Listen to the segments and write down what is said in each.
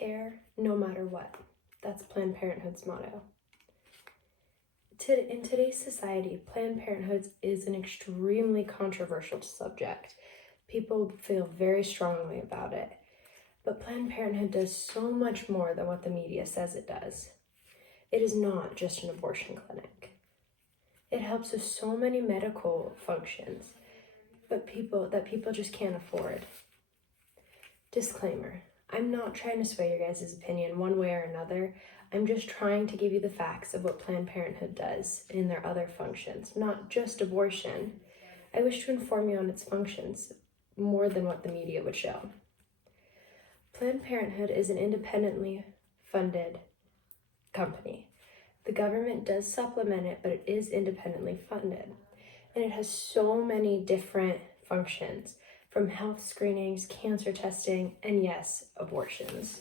care no matter what. That's Planned Parenthood's motto. In today's society, Planned Parenthood is an extremely controversial subject. People feel very strongly about it. But Planned Parenthood does so much more than what the media says it does. It is not just an abortion clinic. It helps with so many medical functions, but people just can't afford. Disclaimer, I'm not trying to sway your guys' opinion one way or another. I'm just trying to give you the facts of what Planned Parenthood does in their other functions, not just abortion. I wish to inform you on its functions more than what the media would show. Planned Parenthood is an independently funded company. The government does supplement it, but it is independently funded. And it has so many different functions, from health screenings, cancer testing, and yes, abortions.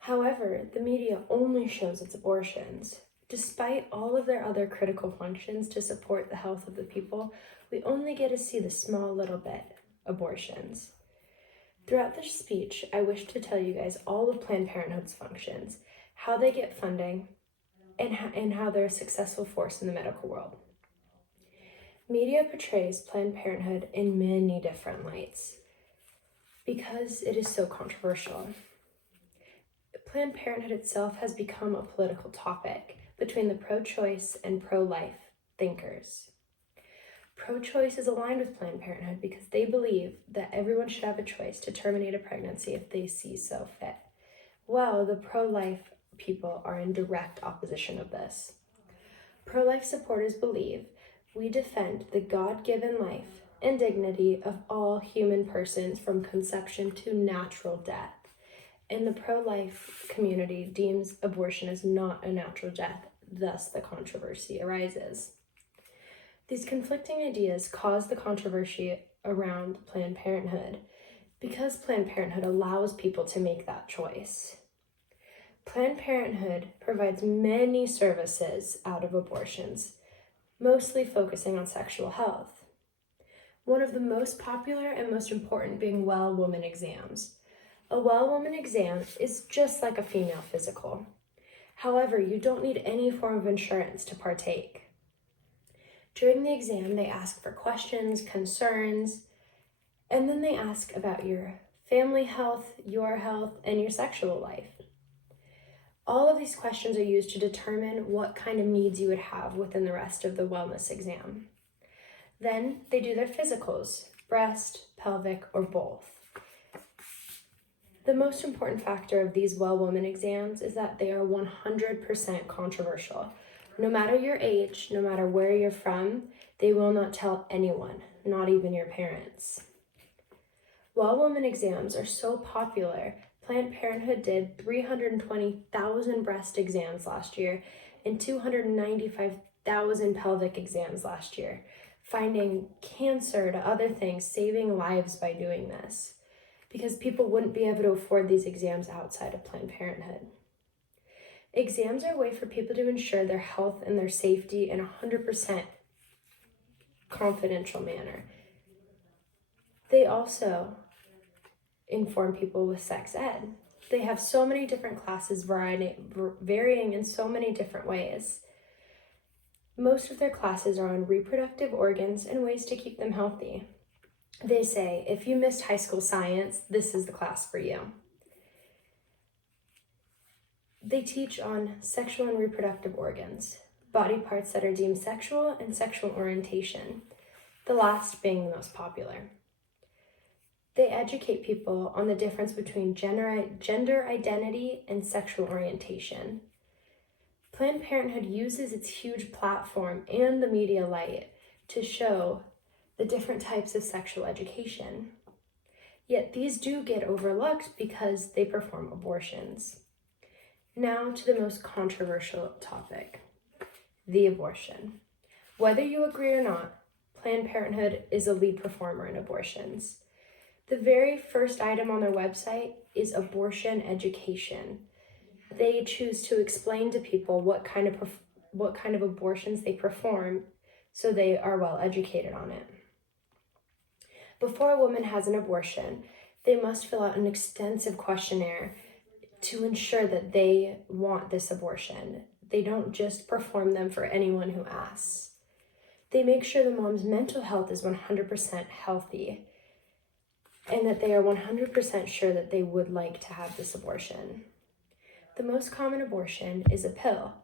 However, the media only shows its abortions. Despite all of their other critical functions to support the health of the people, we only get to see the small little bit, abortions. Throughout this speech, I wish to tell you guys all of Planned Parenthood's functions, how they get funding, and how they're a successful force in the medical world. Media portrays Planned Parenthood in many different lights because it is so controversial. Planned Parenthood itself has become a political topic between the pro-choice and pro-life thinkers. Pro-choice is aligned with Planned Parenthood because they believe that everyone should have a choice to terminate a pregnancy if they see so fit, while the pro-life people are in direct opposition of this. Pro-life supporters believe we defend the God-given life and dignity of all human persons from conception to natural death. And the pro-life community deems abortion as not a natural death, thus the controversy arises. These conflicting ideas cause the controversy around Planned Parenthood because Planned Parenthood allows people to make that choice. Planned Parenthood provides many services out of abortions, mostly focusing on sexual health. One of the most popular and most important being well woman exams. A well woman exam is just like a female physical. However, you don't need any form of insurance to partake. During the exam, they ask for questions, concerns, and then they ask about your family health, and your sexual life. All of these questions are used to determine what kind of needs you would have within the rest of the wellness exam. Then they do their physicals, breast, pelvic, or both. The most important factor of these well woman exams is that they are 100% controversial. No matter your age, no matter where you're from, they will not tell anyone, not even your parents. Well woman exams are so popular, Planned Parenthood did 320,000 breast exams last year and 295,000 pelvic exams last year, finding cancer to other things, saving lives by doing this, because people wouldn't be able to afford these exams outside of Planned Parenthood. Exams are a way for people to ensure their health and their safety in a 100% confidential manner. They also inform people with sex ed. They have so many different classes varying in so many different ways. Most of their classes are on reproductive organs and ways to keep them healthy. They say, if you missed high school science, this is the class for you. They teach on sexual and reproductive organs, body parts that are deemed sexual, and sexual orientation, the last being the most popular. They educate people on the difference between gender identity and sexual orientation. Planned Parenthood uses its huge platform and the media light to show the different types of sexual education. Yet these do get overlooked because they perform abortions. Now to the most controversial topic, the abortion. Whether you agree or not, Planned Parenthood is a lead performer in abortions. The very first item on their website is abortion education. They choose to explain to people what kind of abortions they perform so they are well educated on it. Before a woman has an abortion, they must fill out an extensive questionnaire to ensure that they want this abortion. They don't just perform them for anyone who asks. They make sure the mom's mental health is 100% healthy and that they are 100% sure that they would like to have this abortion. The most common abortion is a pill.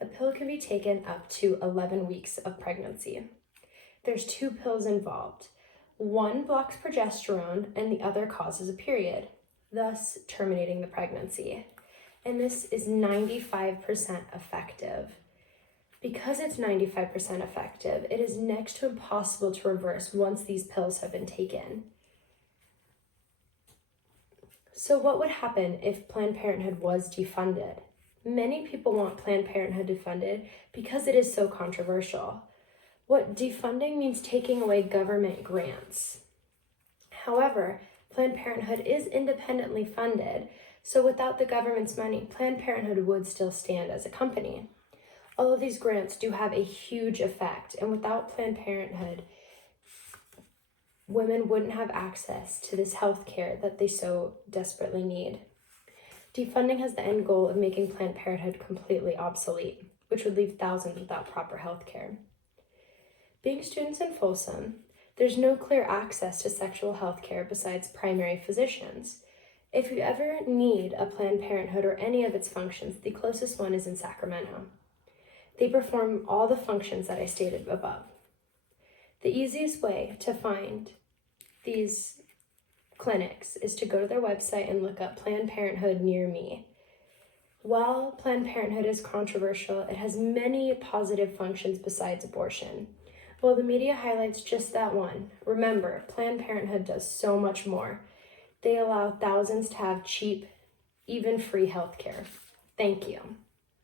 A pill can be taken up to 11 weeks of pregnancy. There's 2 pills involved. One blocks progesterone and the other causes a period, thus terminating the pregnancy. And this is 95% effective. Because it's 95% effective, it is next to impossible to reverse once these pills have been taken. So what would happen if Planned Parenthood was defunded? Many people want Planned Parenthood defunded because it is so controversial. What defunding means taking away government grants. However, Planned Parenthood is independently funded, so without the government's money, Planned Parenthood would still stand as a company. All of these grants do have a huge effect, and without Planned Parenthood, women wouldn't have access to this health care that they so desperately need. Defunding has the end goal of making Planned Parenthood completely obsolete, which would leave thousands without proper health care. Being students in Folsom, there's no clear access to sexual health care besides primary physicians. If you ever need a Planned Parenthood or any of its functions, the closest one is in Sacramento. They perform all the functions that I stated above. The easiest way to find these clinics is to go to their website and look up Planned Parenthood near me. While Planned Parenthood is controversial, it has many positive functions besides abortion. While the media highlights just that one, remember, Planned Parenthood does so much more. They allow thousands to have cheap, even free health care. Thank you.